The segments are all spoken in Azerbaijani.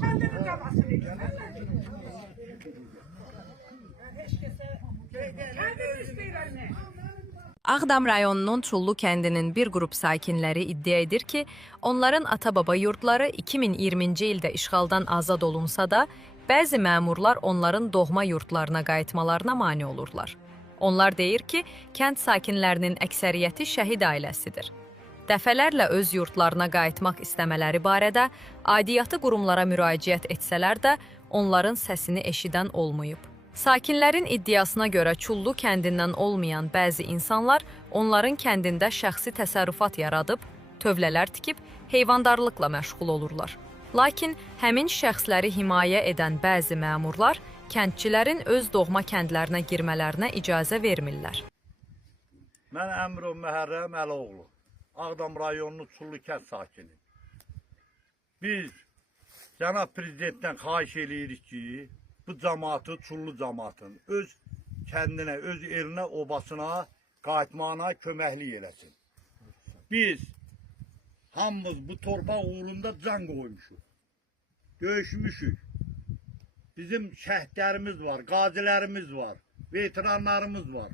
Kendini kafasını. Kendini istiyorlar ne? Ağdam rayonunun Çullu kəndinin bir qrup sakinləri iddia edir ki, onların ata-baba yurtları 2020-ci ildə işğaldan azad olunsa da, bəzi məmurlar onların doğma yurtlarına qayıtmalarına mane olurlar. Onlar deyir ki, kənd sakinlərinin əksəriyyəti şəhid ailəsidir. Dəfələrlə öz yurtlarına qayıtmaq istəmələri barədə aidiyyatı qurumlara müraciət etsələr də, onların səsini eşidən olmayıb. Sakinlərin iddiasına görə Çullu kəndindən olmayan bəzi insanlar onların kəndində şəxsi təsərrüfat yaradıb, tövlələr tikib, heyvandarlıqla məşğul olurlar. Lakin həmin şəxsləri himayə edən bəzi məmurlar kəndçilərin öz doğma kəndlərinə girmələrinə icazə vermirlər. Mən Əmrov Məhərrəm Əloğlu, Ağdam rayonunun Çullu kənd sakini. Biz cənab prezidentdən xahiş edirik ki, bu cəmaatı, Çullu cəmaatın öz kəndinə, öz elinə, obasına, qayıtmağına köməklik eləsin. Biz hamımız bu torpaq uğrunda can qoymuşuq, döyüşmüşük. Bizim şəhidlərimiz var, qazilərimiz var, veteranlarımız var.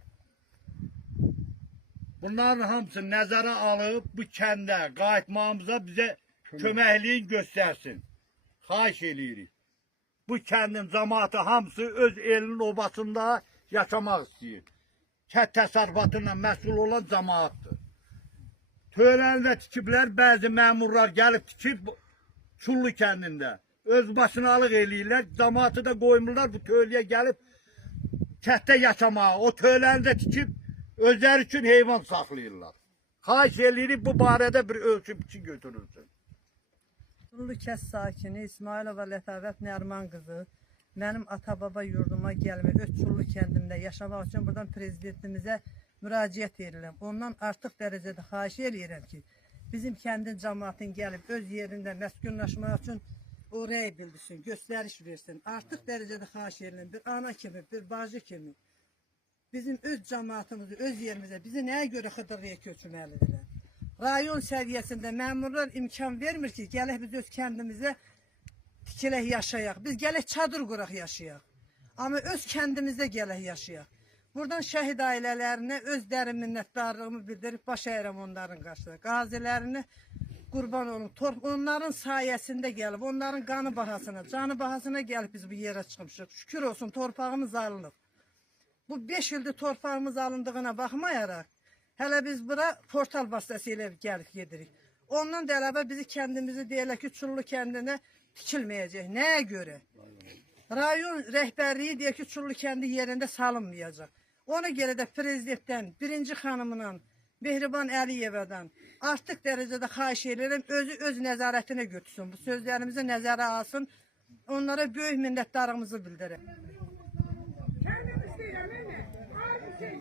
Bunların hamısını nəzərə alıb bu kəndə qayıtmağımıza bizə köməkliyin göstərsin. Xahiş edirik. Bu kəndin cəmaatı hamısı öz elinin obasında yaşamaq istəyir. Kənd təsərrüfatıyla məsul olan cəmaatdır. Tövləndə tikiblər, bəzi məmurlar gəlib tikib Çullu kəndində. Öz başınalıq eləyirlər, cəmaatı da qoymurlar bu tövləyə gəlib kənddə yaşamağa. O tövləndə tikib özləri üçün heyvan saxlayırlar. Xahiş edirik bu barədə bir ölçü biçim götürülsün. Çullu kənd sakini İsmailova Lətavət Nərman qızı mənim ata-baba yurduma gəlmir, öz Çullu kəndimdə yaşamaq üçün buradan prezidentimizə müraciət edirəm. Ondan artıq dərəcədə xahiş edirəm ki, bizim kəndin cəmaatın gəlib öz yerində məskunlaşmaq üçün o rəy bildirsin, göstəriş versin. Artıq dərəcədə xahiş edirəm, bir ana kimi, bir bacı kimi bizim öz cəmaatımızı, öz yerimizə bizi nəyə görə Xıdırlıya köçürməlidirlər? Rayon səviyyəsində məmurlar imkan vermir ki, gələk biz öz kəndimizə tikilək yaşayaq. Biz gələk çadır quraq yaşayaq. Amma öz kəndimizdə gələk yaşayaq. Buradan şəhid ailələrinə öz dərin minnətdarlığımı bildirib baş əyirəm onların qarşısında. Qazilərini qurban olun. Onların sayəsində gəlib, onların qanı bahasına, canı bahasına gəlib biz bu yerə çıxmışıq. Şükür olsun torpağımız alınıb. Bu 5 ildir torpağımız alındığına baxmayaraq, hələ biz bura portal vasitəsilə gəlib gedirik. Ondan da əlavə bizi kəndimizi deyirlər ki, Çullu kəndinə tikilməyəcək. Nəyə görə? Rayon rəhbərliyi deyir ki, Çullu kəndi yerində salınmayacaq. Ona görə də prezidentdən, birinci xanımından, Mehriban Əliyevədən artıq dərəcədə xahiş edirəm, özü öz nəzarətinə götürsün. Bu sözlərimizi nəzərə alsın, onlara böyük minnətdarlığımızı bildirir. Kendini istiyorlar ne? Aynı şey.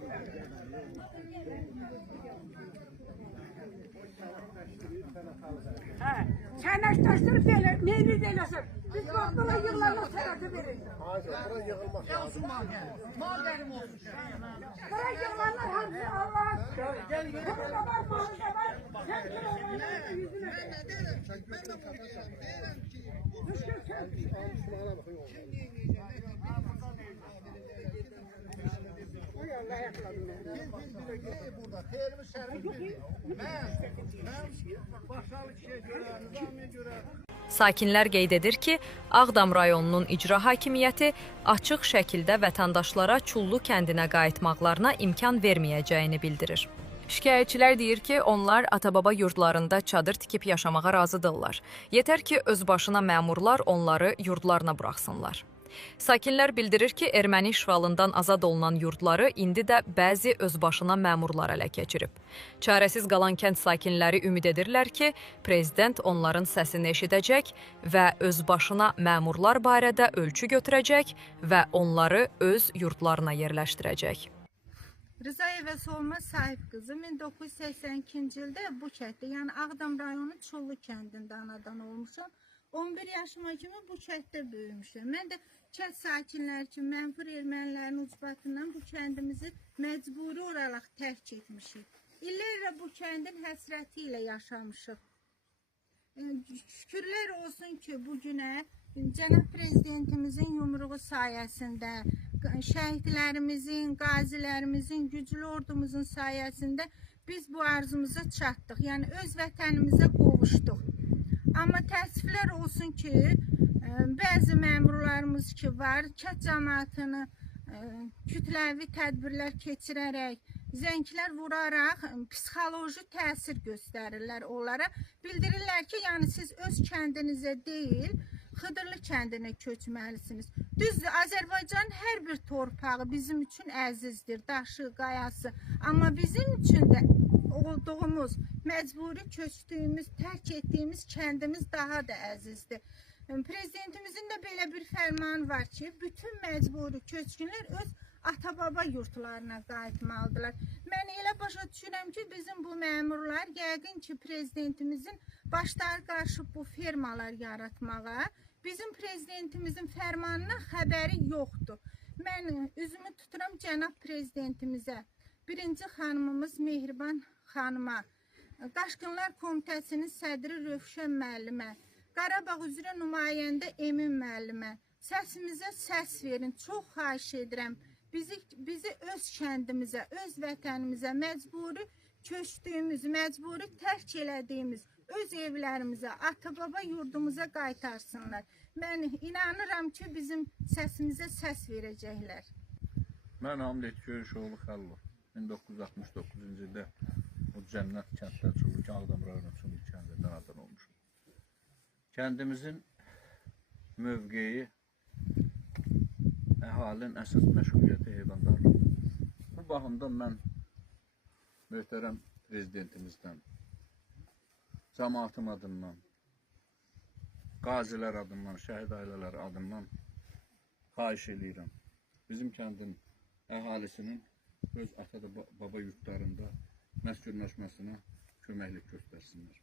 Çaynaştaştırıp derler, neyini deylesin? Biz bakkala yıllarla senatı veririz. Hayır, bura yığılmaz. Yansın Madem olsun. Bırak yıllarlar hamsi Allah'a. Burada var, bağında var. Sen kır olanların yüzüne. Düşkün sen. Oy Allah yakaladım ben. Burada xeyrimiz şərimiz mən başsağlık şey görə, nizamiyə görə. Sakinlər qeyd edir ki, Ağdam rayonunun icra hakimiyyəti açıq şəkildə vətəndaşlara Çullu kəndinə qayıtmaqlarına imkan verməyəcəyini bildirir. Şikayətçilər deyir ki, onlar ata-baba yurdlarında çadır tikib yaşamağa razıdırlar. Yetər ki, özbaşına məmurlar onları yurdlarına buraxsınlar. Sakinlər bildirir ki, erməni işğalından azad olunan yurdları indi də bəzi özbaşına məmurlar ələ keçirib. Çarəsiz qalan kənd sakinləri ümid edirlər ki, prezident onların səsini eşidəcək və özbaşına məmurlar barədə ölçü götürəcək və onları öz yurdlarına yerləşdirəcək. Rızayeva Solmaz sahib qızı 1982-ci ildə bu kənddə, yəni Ağdam rayonu Çullu kəndində anadan olmuşam. 11 yaşıma kimi bu kənddə böyümüşəm. Mən də kənd sakinləri üçün mənfur ermənilərin ucbatından bu kəndimizi məcburi olaraq tərk etmişik. İllərlə bu kəndin həsrəti ilə yaşamışıq. Şükürler olsun ki bugüne Cənab Prezidentimizin yumruğu sayəsində, şəhidlərimizin, qazilərimizin, güclü ordumuzun sayəsində biz bu arzumuza çatdıq. Yəni öz vətənimizə qovuşduq. Amma təəssüflər olsun ki, bəzi məmurlarımız ki var, kənd cəmaatını kütləvi tədbirlər keçirərək, zənglər vuraraq psixoloji təsir göstərirlər onlara. Bildirirlər ki, yəni siz öz kəndinizə deyil, Xıdırlı kəndinə köçməlisiniz. Düzdür, Azərbaycanın hər bir torpağı bizim üçün əzizdir, daşı, qayası. Amma bizim üçün də olduğumuz, məcburi köçdüyümüz, tərk etdiyimiz kəndimiz daha da əzizdir. Prezidentimizin də belə bir fərmanı var ki, bütün məcburi köçkünlər öz ata-baba yurtlarına qayıtmalıdırlar. Mən elə başa düşürəm ki, bizim bu məmurlar yəqin ki, prezidentimizin başları qarışıb bu fermalar yaratmağa, bizim prezidentimizin fərmanına xəbəri yoxdur. Mən üzümü tuturam cənab prezidentimizə, birinci xanımımız Mehriban xanıma, Daşqınlar Komitəsinin sədri Rövşən müəllimə, Qarabağ üzrə nümayəndə Emin müəllimə, səsimizə səs verin, çox xahiş edirəm. Bizi öz kəndimizə, öz vətənimizə, məcburi köçdüyümüz, məcburi tərk elədiyimiz öz evlərimizə, ata-baba yurdumuza qaytarsınlar. Mən inanıram ki, bizim səsimizə səs verəcəklər. Mən Hamlet Görüşoğlu Xəllov 1969-cu ildə o Cənnət kənddə Çullu Ağdam rayonu Çullu kəndində anadan olmuşum. Kəndimizin mövqeyi əhalinin əsas məşğuliyyəti heyvandarlıqdır. Bu baxımdan mən möhtərəm prezidentimizdən, cəmaatım adından, qazilər adından, şəhid ailələri adından xahiş edirəm. Bizim kəndin əhalisinin öz ata-baba yurtlarında məskunlaşmasına köməklik göstərsinlər.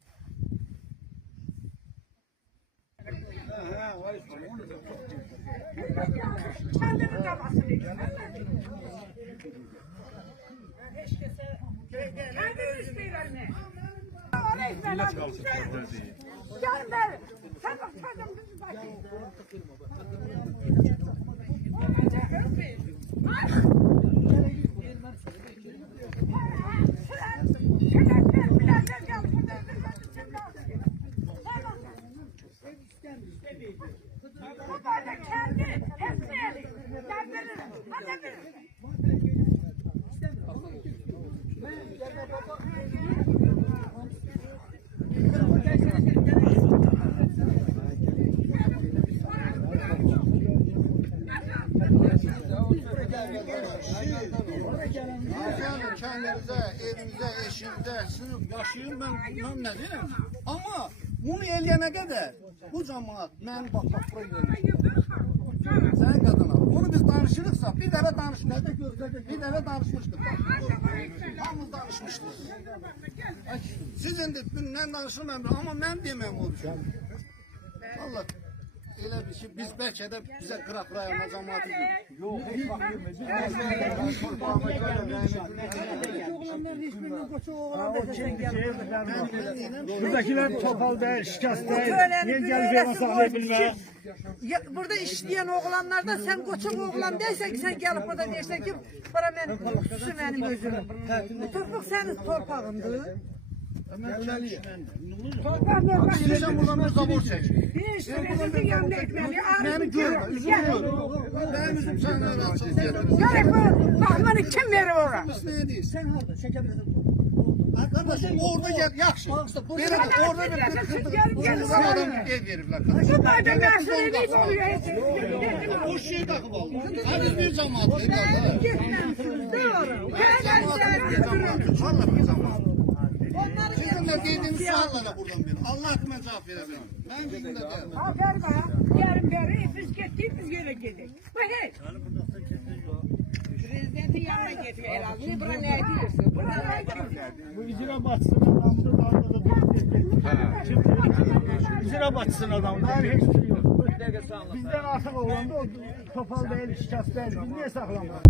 Kendini kafasını kendini isteyin anne. Oraya İsmail abi. Gel be. Sen bak çocuğum bizi bakayım. Bu böyle kendi hepsini kendini hadi bir. Kendinize, evinize, eşinize sınıf yaşayın ben ne diyeyim. Ama bunu eləyənə qədər bu cemaat mən bak buraya sen kadına. Bunu biz danışırıqsa bir dəfə danışmışdık. Bir dəfə danışmışdık. Hamımız danışmışdık. Sizin de gündən danışılmam ama mən deməm o bir şey. Vallahi elə bir şey biz bəlkə də bizə qıraq rayona cemaatı gibi. Yox, heç vaxt Buradakiler topal değil, şikast değil. Niye gelip yana sahneye bilmez? Burada işleyen oğlanlardan sen koçum oğlan değilsen ki sen gelip burada dersen ki bana benim özümü. Bu torpaq senin torpağındır. Sen buradan bir zabor çek. Bizi yanına etmeli. Beni gör, üzüm gör. Benim üzüm sen öyle açalım. Gel bu bahmanı kim verir oraya? Ne değil? Sen orada çekebilirsin. Arkadaşım orada gel, yaxşı. Verin, orada bir adam ev verirler. Bu bayda mesele ne oluyor? O şeyi takıp aldı. Hani bir cemaat evladı. Gitmemsiniz de oraya. Bir cemaat. Valla bir cemaat. Sizin de dediğiniz suallara buradan verin. Allah hakkında cevap verebilirim. Ben sizin de derim. Aferin bana. Yarın beri biz gittiğimiz yere gidelim. Bu ne? Prezidentin yanına gidiyor herhalde. Buna ne diyorsun? Buna ne diyorsun? Bu İzira Batısı'nın adamı da arkada durmuş. İzira Batısı'nın adamı. Hiçbir şey yok. Bizden artık olan da o topal değil, şikast değil. Biz niye saklanmadık?